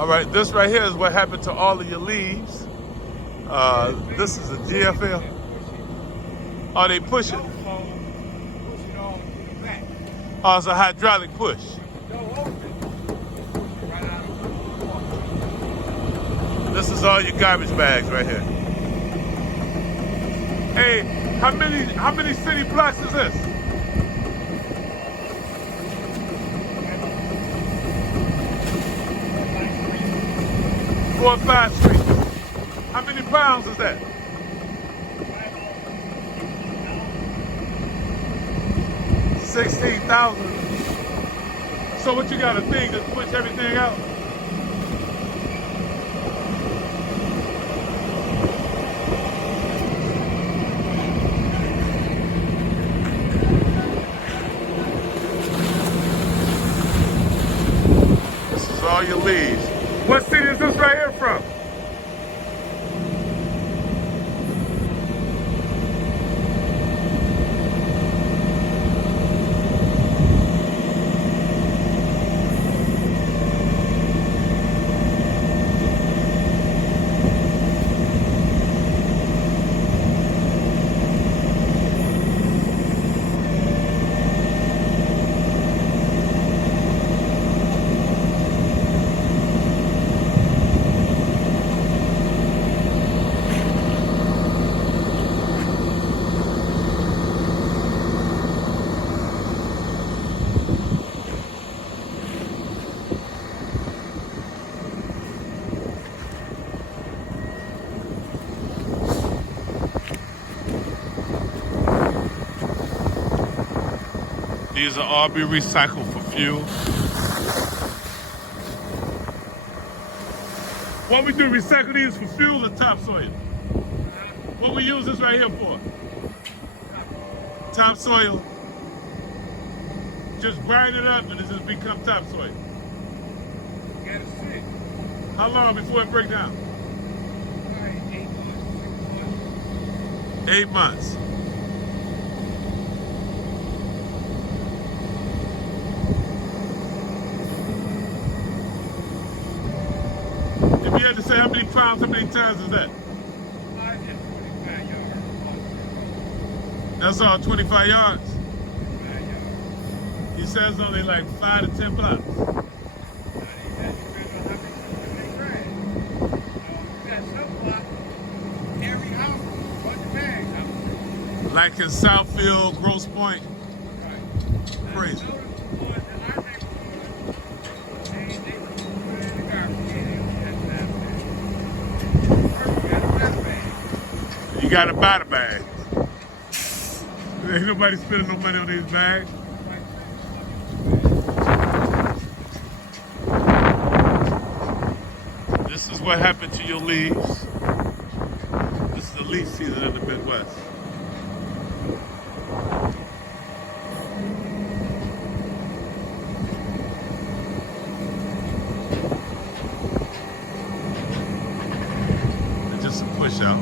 All right, this right here is what happened to all of your leaves. This is a GFL. Oh, they push it. Oh, it's a hydraulic push. This is all your garbage bags right here. Hey, how many city blocks is this? 4th Street. How many pounds is that? 16,000. So what, you got a thing to push everything out? This is all your leaves. What city is this right here from? These will all be recycled for fuel. What we do, recycle these for fuel or topsoil? What we use this right here for? Topsoil. Just grind it up and it just become topsoil. You gotta sit. How long before it breaks down? 8 months. If you had to say how many pounds, how many tons is that? That's all 25 yards. He says only like 5 to 10 blocks. Like in Southfield, Grosse Pointe. Crazy. You gotta buy the bag. Ain't nobody spending no money on these bags. This is what happened to your leaves. This is the leaf season in the Midwest. It's just a push out.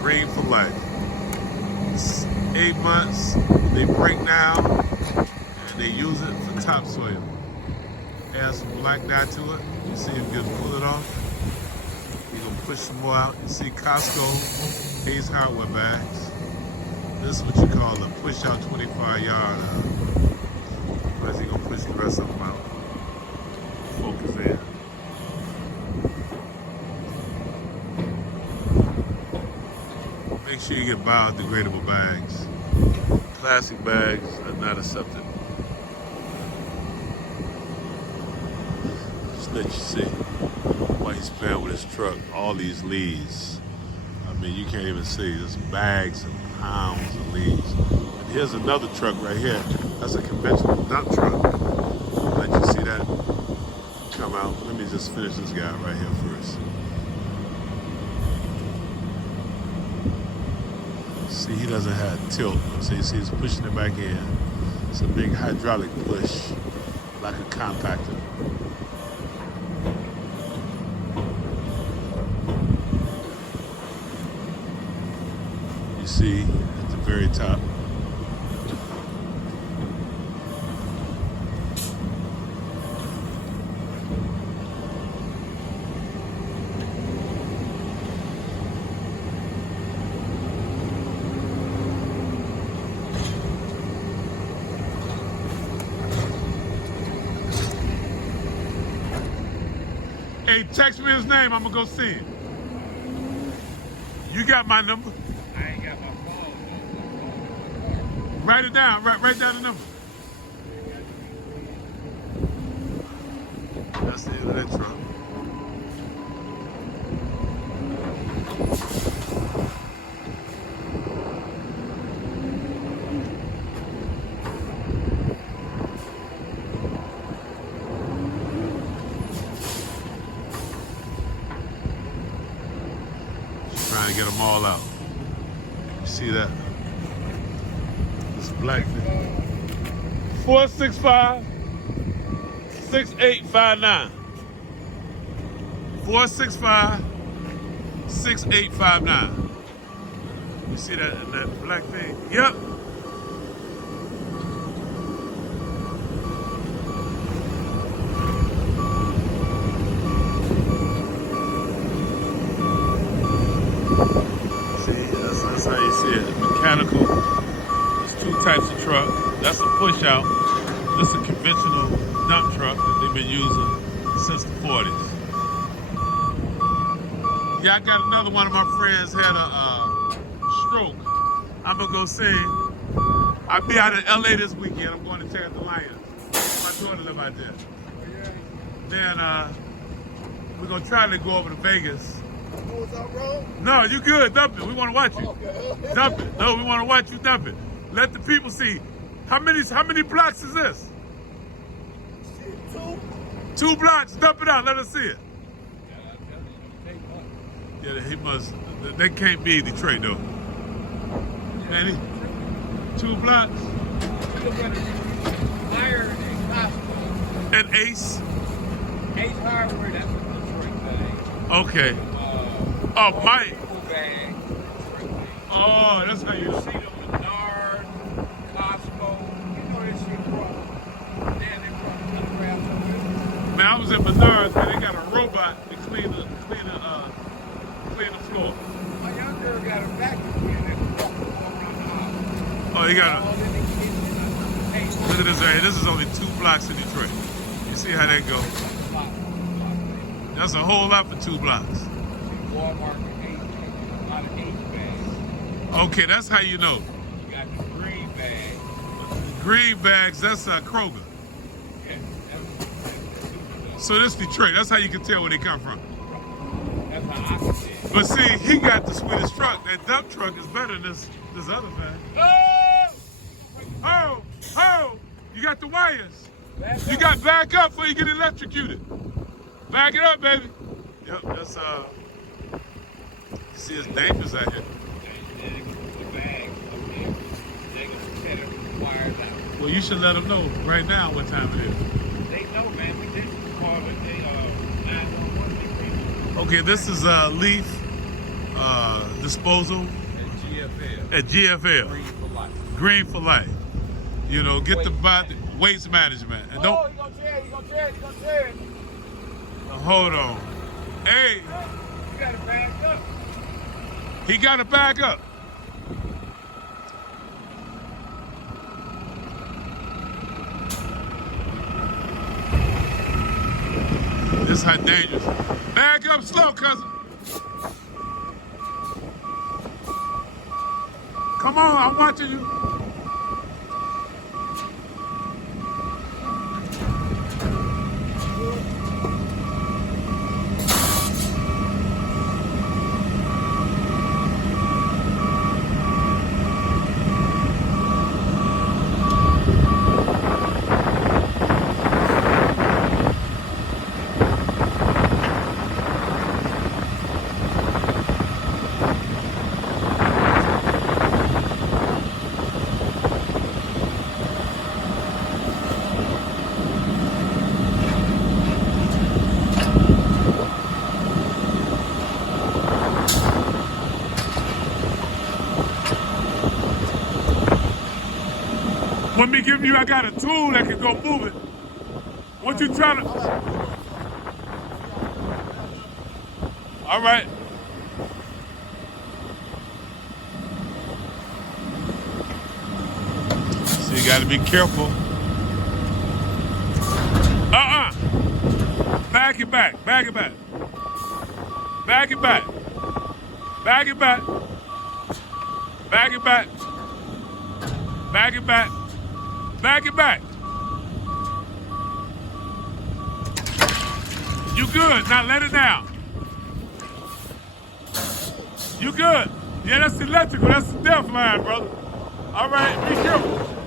Green for life. It's 8 months, they break down, and they use it for topsoil. Add some black dye to it. You see if you can pull it off. You're gonna push some more out. You see Costco, Ace Hardware bags. This is what you call a push out 25 yard. Otherwise you're gonna push the rest of them out. Focus in. Make sure you get biodegradable bags. Plastic bags are not accepted. Just let you see what he's playing with his truck. All these leaves. I mean, you can't even see. There's bags and pounds of leaves. And here's another truck right here. That's a conventional dump truck. Let you see that come out. Let me just finish this guy right here first. See, he doesn't have tilt. So you see he's pushing it back in. It's a big hydraulic push, like a compactor. see at the very top. Hey, text me his name. I'm gonna go see him. You got my number. I ain't got my phone. Write it down. Write down the number. That's the end of that truck. Trying to get them all out. You see that? This black thing. 465-6859. 465-6859. You see that black thing? Yep. That's how you see it. Mechanical. There's two types of truck. That's a push out. This is a conventional dump truck that they've been using since the 40s. Yeah, I got another one of my friends had a stroke. I'm gonna go see him. I'll be out in LA this weekend. I'm going to check out the Lions. My daughter live out there. Then we're gonna try to go over to Vegas. What's up, bro? No, you good. Dump it. We want to watch you. Okay. Dump it. No, we want to watch you dump it. Let the people see. How many blocks is this? Two. 2 blocks. Dump it out. Let us see it. Yeah, he must. They can't be Detroit though. And 2 blocks. Higher than Costco. And Ace. Ace Hardware, that's a Detroit thing. Okay. Oh, Mike. Bag. Oh, that's how you. See them Menard, Costco. You know this shit brought. Then they brought underground. Man, I was at Menards and they got a robot to clean the floor. My young girl got a vacuum cleaner that walked around the house. Oh, you got All a. in the kitchen. Hey, Look at this right here. This is only 2 blocks in Detroit. You see how that go? That's a whole lot for 2 blocks. Walmart and H, a lot of H bags. Okay, that's how you know. You got the green bag. Green bags, that's Kroger. Yeah, So this Detroit, that's how you can tell where they come from. that's how I can say it. But see, he got the sweetest truck. That dump truck is better than this other van. Oh! Oh! You got the wires. You got back up before you get electrocuted. Back it up, baby. Yep, that's you see, it's dangerous out here. Well, you should let them know right now what time it is. They know, man. We did call it. They 911. Okay, this is Leaf Disposal At GFL. at GFL. Green for life. Green for life. You know, get the waste management. And don't You gonna tear it. hold on. Hey, You gotta back up. he got to back up. This is how dangerous. Back up slow, cousin. Come on, I'm watching you. Want me giving you? I got a tool that can go move it. What you trying to? All right. So you got to be careful. Back it back. Back it back. Back it back. Back it back. Back it back. Back it back. Back it back. You good. Now let it down. You good. Yeah, that's electrical. That's the death line, brother. All right, be careful.